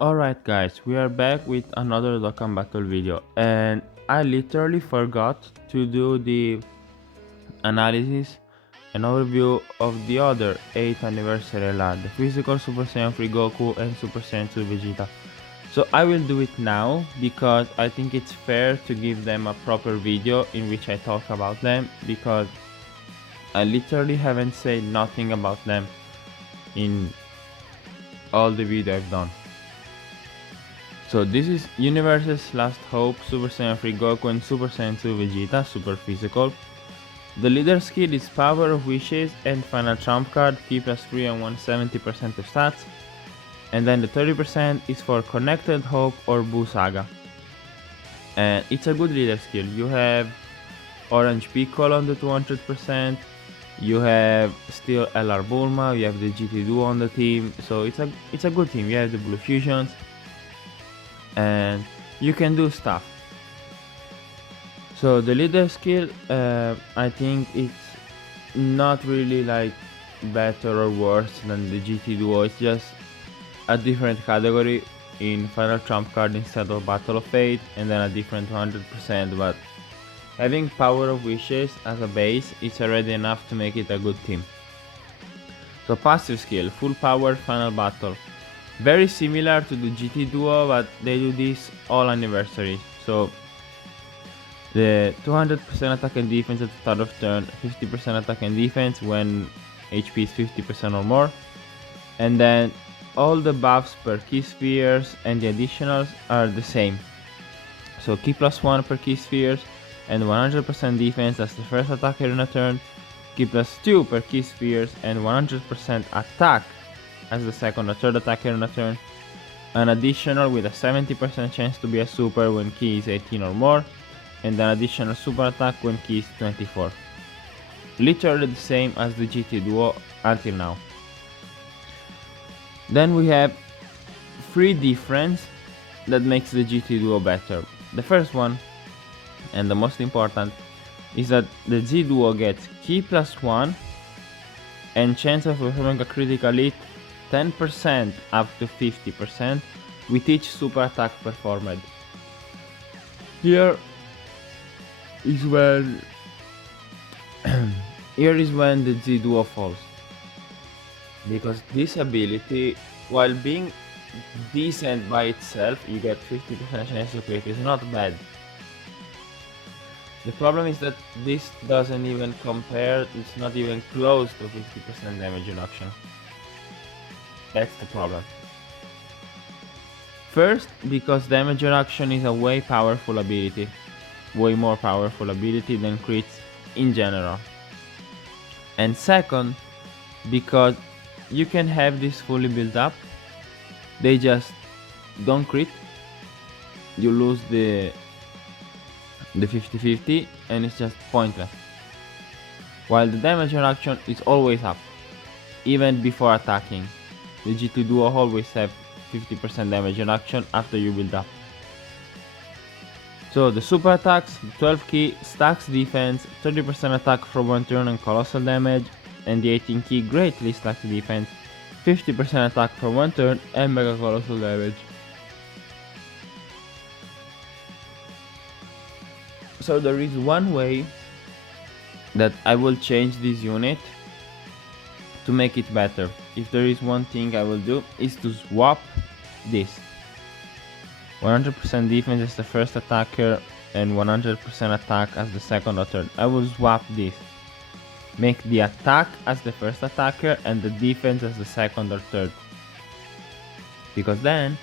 Alright guys, we are back with another Dokkan battle video, and I literally forgot to do the analysis and overview of the other 8th anniversary lad, the physical Super Saiyan 3 Goku and Super Saiyan 2 Vegeta. So I will do it now because I think it's fair to give them a proper video in which I talk about them, because I literally haven't said nothing about them in all the video I've done. So this is Universe's Last Hope, Super Saiyan 3 Goku and Super Saiyan 2 Vegeta, Super Physical. The leader skill is Power of Wishes and Final Trump card, Ki plus 3 and 170% of stats. And then the 30% is for Connected Hope or Buu Saga. And it's a good leader skill. You have Orange Piccolo on the 200%, you have still LR Bulma, you have the GT Duo on the team, so it's a good team. You have the Blue Fusions, and you can do stuff. So the leader skill, I think it's not really like better or worse than the GT Duo. It's just a different category in Final Trump card instead of Battle of Fate, and then a different 100%, but having Power of Wishes as a base is already enough to make it a good team. So passive skill, Full Power Final Battle. Very similar to the GT Duo, but they do this all anniversary. So the 200% attack and defense at the start of turn, 50% attack and defense when HP is 50% or more, and then all the buffs per key spheres and the additionals are the same. So Ki plus 1 per key spheres and 100% defense as the first attacker in a turn, Ki plus 2 per key spheres and 100% attack as the second or third attacker in a turn, an additional with a 70% chance to be a super when Ki is 18 or more, and an additional super attack when Ki is 24. Literally the same as the GT Duo until now. Then we have 3 difference that makes the GT Duo better. The first one, and the most important, is that the Z Duo gets Ki plus 1 and chance of performing a critical hit 10% up to 50% with each super attack performed. Here is when the Z Duo falls, because this ability, while being decent by itself, you get 50% chance to crit, is not bad. The problem is that this doesn't even compare, it's not even close to 50% damage reduction. That's the problem. First, because damage reduction is a way powerful ability, way more powerful ability than crits in general. And second, because you can have this fully built up, they just don't crit, you lose the 50-50 and it's just pointless. While the damage reduction is always up, even before attacking. The GT Duo always have 50% damage reduction after you build up. So the super attacks, 12 key, stacks defense, 30% attack for one turn and colossal damage, and the 18 key greatly stacks defense, 50% attack for one turn and mega colossal damage. So there is one way that I will change this unit to make it better. If there is one thing I will do, is to swap this. 100% defense as the first attacker and 100% attack as the second or third. I will swap this. Make the attack as the first attacker and the defense as the second or third. Because then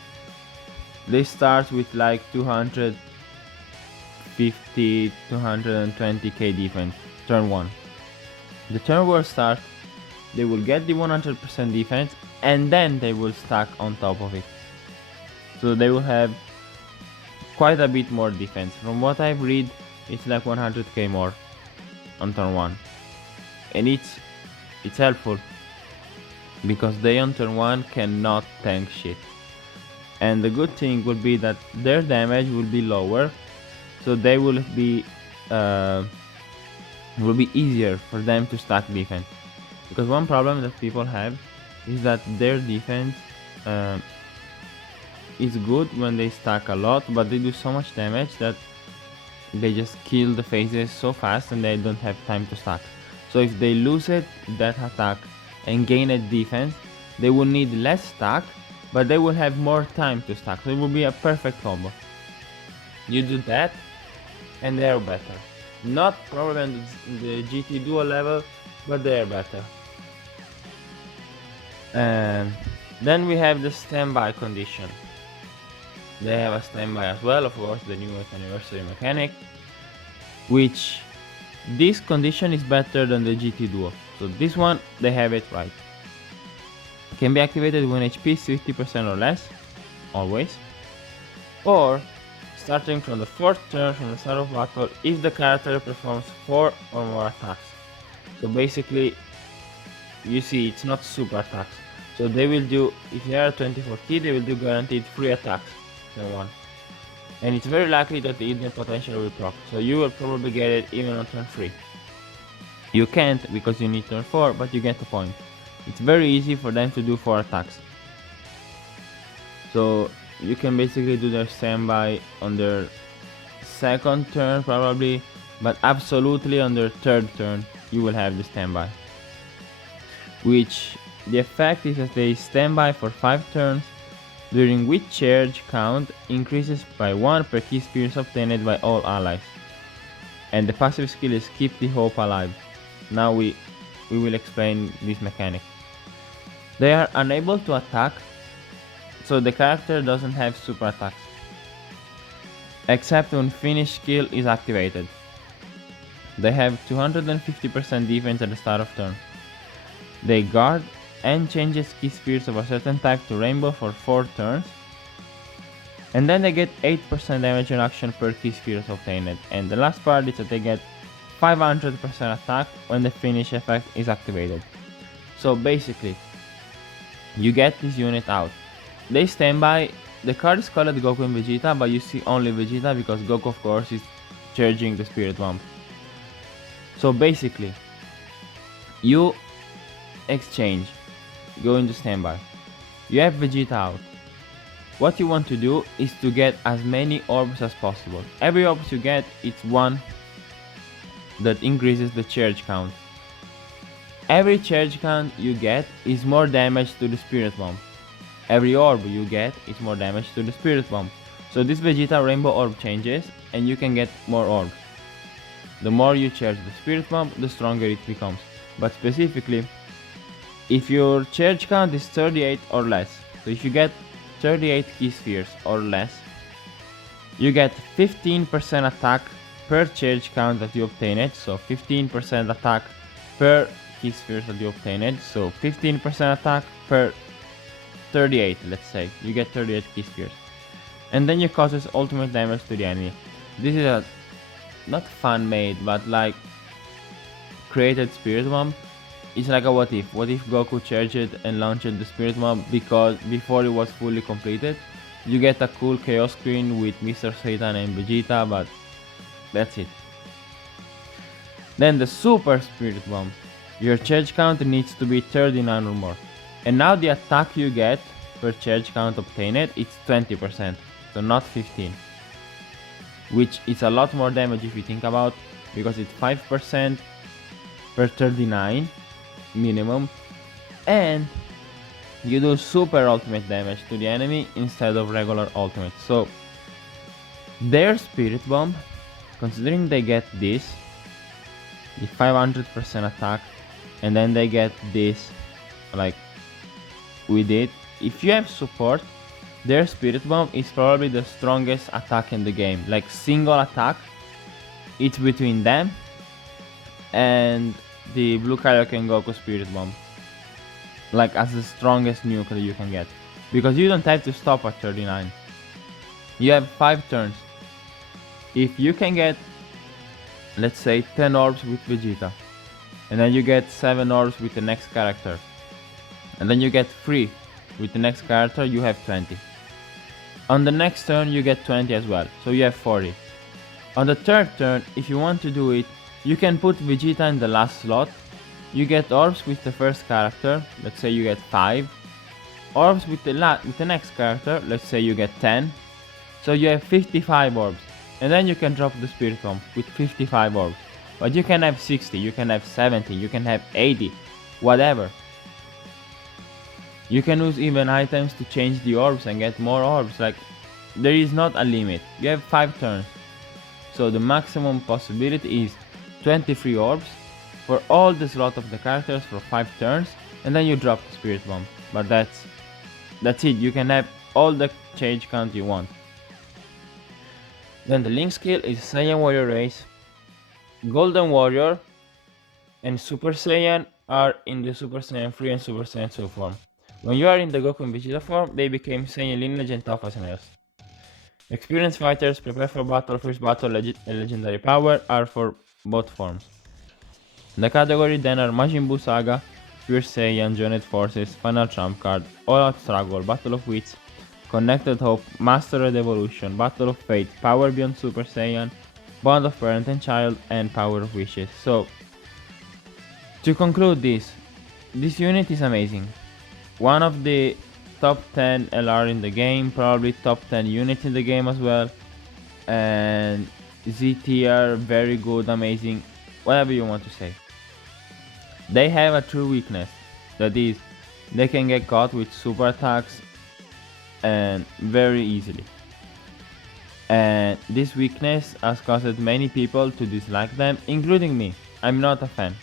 they start with like 250, 220k defense, turn 1. The turn will start, they will get the 100% defense and then they will stack on top of it. So they will have quite a bit more defense. From what I've read, it's like 100k more on turn 1. And it's helpful, because they on turn 1 cannot tank shit. And the good thing would be that their damage will be lower, so they will be easier for them to stack defense. Because one problem that people have is that their defense is good when they stack a lot, but they do so much damage that they just kill the phases so fast and they don't have time to stack. So if they lose it, that attack, and gain a defense, they will need less stack, but they will have more time to stack. So it will be a perfect combo. You do that, and they are better. Not probably on the GT Duo level, but they are better. And then we have the standby condition. They have a standby as well, of course, the newest anniversary mechanic, which this condition is better than the GT Duo. So this one, they have it right. Can be activated when HP is 50% or less, always, or starting from the 4th turn from the start of battle if the character performs 4 or more attacks. So basically, you see, it's not super attacks. So they will do, if they are 24 key, they will do guaranteed 3 attacks, turn 1. And it's very likely that the hidden potential will proc, so you will probably get it even on turn 3. You can't because you need turn 4, but you get the point. It's very easy for them to do 4 attacks. So you can basically do their standby on their 2nd turn probably, but absolutely on their 3rd turn you will have the standby. Which the effect is that they standby for 5 turns, during which charge count increases by 1 per key spheres obtained by all allies. And the passive skill is keep the hope alive. Now we will explain this mechanic. They are unable to attack, so the character doesn't have super attacks, except when finish skill is activated. They have 250% defense at the start of turn. They guard and changes key spheres of a certain type to rainbow for 4 turns, and then they get 8% damage reduction per key spheres obtained, and the last part is that they get 500% attack when the finish effect is activated. So basically, you get this unit out. They standby, the card is called Goku and Vegeta, but you see only Vegeta because Goku of course is charging the Spirit Bomb. So basically, you exchange, go into standby. You have Vegeta out. What you want to do is to get as many orbs as possible. Every orb you get, it's 1 that increases the charge count. Every charge count you get is more damage to the Spirit Bomb. Every orb you get is more damage to the Spirit Bomb. So this Vegeta rainbow orb changes and you can get more orbs. The more you charge the Spirit Bomb, the stronger it becomes. But specifically, if your charge count is 38 or less, so if you get 38 key spheres or less, you get 15% attack per charge count that you obtained, so 15% attack per key spheres that you obtained, so 15% attack per 38, let's say, you get 38 key spheres. And then you causes ultimate damage to the enemy. This is a, not fan made, but like created Spirit Bomb. It's like a what if Goku charged and launched the Spirit Bomb because before it was fully completed. You get a cool chaos screen with Mr. Satan and Vegeta, but that's it. Then the Super Spirit Bomb. Your charge count needs to be 39 or more. And now the attack you get per charge count obtained, it's 20%, so not 15. Which is a lot more damage if you think about, because it's 5% per 39 minimum, and you do super ultimate damage to the enemy instead of regular ultimate. So their Spirit Bomb, considering they get this, the 500% attack, and then they get this, like with it, if you have support, their Spirit Bomb is probably the strongest attack in the game. Like single attack, it's between them and the Blue Kaioken Goku Spirit Bomb, like as the strongest nuke that you can get, because you don't have to stop at 39. You have 5 turns. If you can get, let's say, 10 orbs with Vegeta, and then you get 7 orbs with the next character, and then you get 3 with the next character, you have 20. On the next turn you get 20 as well, so you have 40. On the 3rd turn, if you want to do it, you can put Vegeta in the last slot. You get orbs with the first character, let's say you get 5, orbs with the next character. Let's say you get 10, so you have 55 orbs, and then you can drop the Spirit Bomb with 55 orbs. But you can have 60, you can have 70, you can have 80, whatever. You can use even items to change the orbs and get more orbs. Like, there is not a limit. You have 5 turns, so the maximum possibility is 23 orbs for all the slot of the characters for 5 turns, and then you drop the Spirit Bomb. But that's it. You can have all the change count you want. Then the Link skill is Saiyan Warrior Race. Golden Warrior and Super Saiyan are in the Super Saiyan 3 and Super Saiyan 2 form. When you are in the Goku and Vegeta form, they became Saiyan Lineage and Tough as Nails. Experienced fighters prepare for battle, first battle, and legendary power are for both forms. The category then are Majin Buu Saga, Pure Saiyan, Joined Forces, Final Trump Card, All Out Struggle, Battle of Wits, Connected Hope, Mastered Evolution, Battle of Fate, Power Beyond Super Saiyan, Bond of Parent and Child, and Power of Wishes. So, to conclude this unit is amazing. One of the top 10 LR in the game, probably top 10 units in the game as well. And Z tier, very good, amazing, whatever you want to say. They have a true weakness, that is, they can get caught with super attacks and very easily. And this weakness has caused many people to dislike them, including me. I'm not a fan.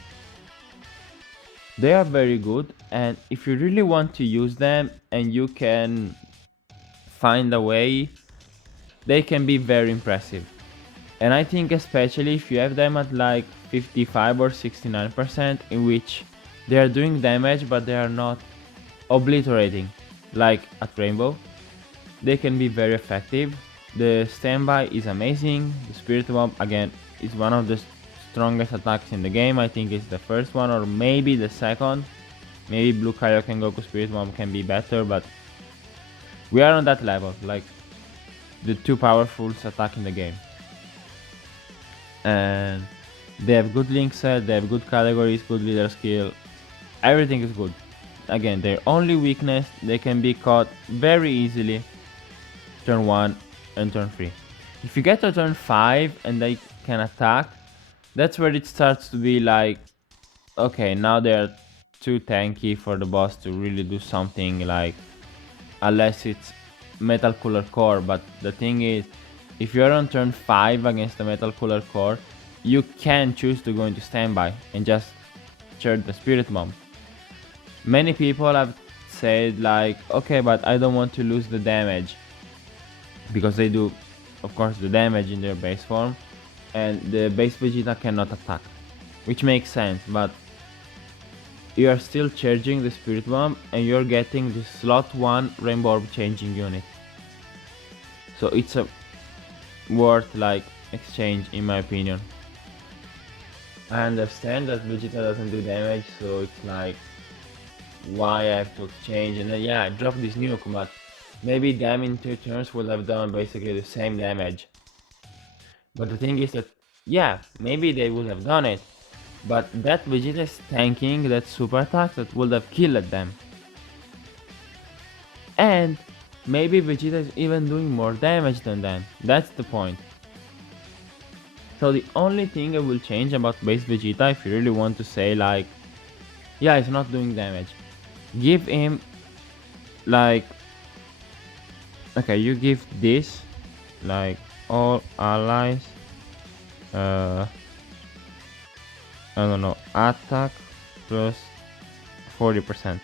They are very good, and if you really want to use them and you can find a way, they can be very impressive. And I think especially if you have them at like 55 or 69%, in which they are doing damage but they are not obliterating like at Rainbow, they can be very effective. The standby is amazing. The Spirit Bomb again is one of the strongest attacks in the game. I think it's the first one or maybe the second. Maybe Blue Kaioken and Goku Spirit Bomb can be better, but we are on that level, like the two powerful attack in the game. And they have good link set, they have good categories, good leader skill, everything is good. Again, their only weakness, they can be caught very easily turn 1 and turn 3. If you get to turn 5 and they can attack, that's where it starts to be like, okay, now they're too tanky for the boss to really do something, like, unless it's Metal Cooler Core. But the thing is, if you're on turn 5 against the Metal Cooler Core, you can choose to go into standby and just charge the Spirit Bomb. Many people have said like, okay, but I don't want to lose the damage, because they do, of course, the damage in their base form, and the base Vegeta cannot attack, which makes sense, but you are still charging the Spirit Bomb and you're getting the slot 1 Rainbow Orb changing unit. So it's a worth like exchange in my opinion. I understand that Vegeta doesn't do damage, so it's like, why I have to exchange? And then yeah, I dropped this nuke, but maybe them in 2 turns would have done basically the same damage. But the thing is that, yeah, maybe they would have done it, but that Vegeta is tanking that super attack that would have killed them. And maybe Vegeta is even doing more damage than them. That's the point. So the only thing I will change about base Vegeta, if you really want to say like, yeah, it's not doing damage, give him like, okay, you give this like all allies, I don't know, attack plus 40%,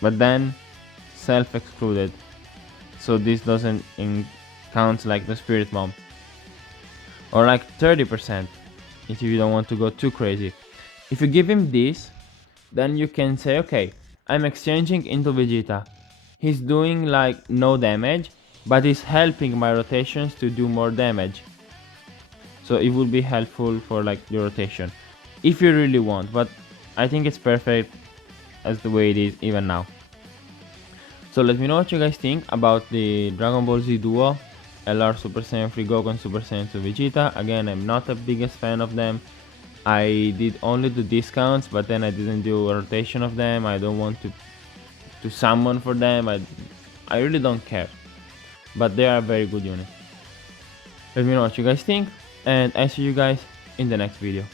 but then self excluded, so this doesn't count like the Spirit Bomb, or like 30% if you don't want to go too crazy. If you give him this, then you can say, okay, I'm exchanging into Vegeta. He's doing like no damage, but he's helping my rotations to do more damage. So it will be helpful for like the rotation, if you really want, but I think it's perfect as the way it is even now. So let me know what you guys think about the Dragon Ball Z Duo, LR Super Saiyan 3 Goku and Super Saiyan 2 Vegeta. Again, I'm not the biggest fan of them. I did only the discounts, but then I didn't do a rotation of them. I don't want to to summon for them. I really don't care, but they are a very good unit. Let me know what you guys think, and I see you guys in the next video.